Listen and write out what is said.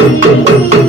dun dun dun dun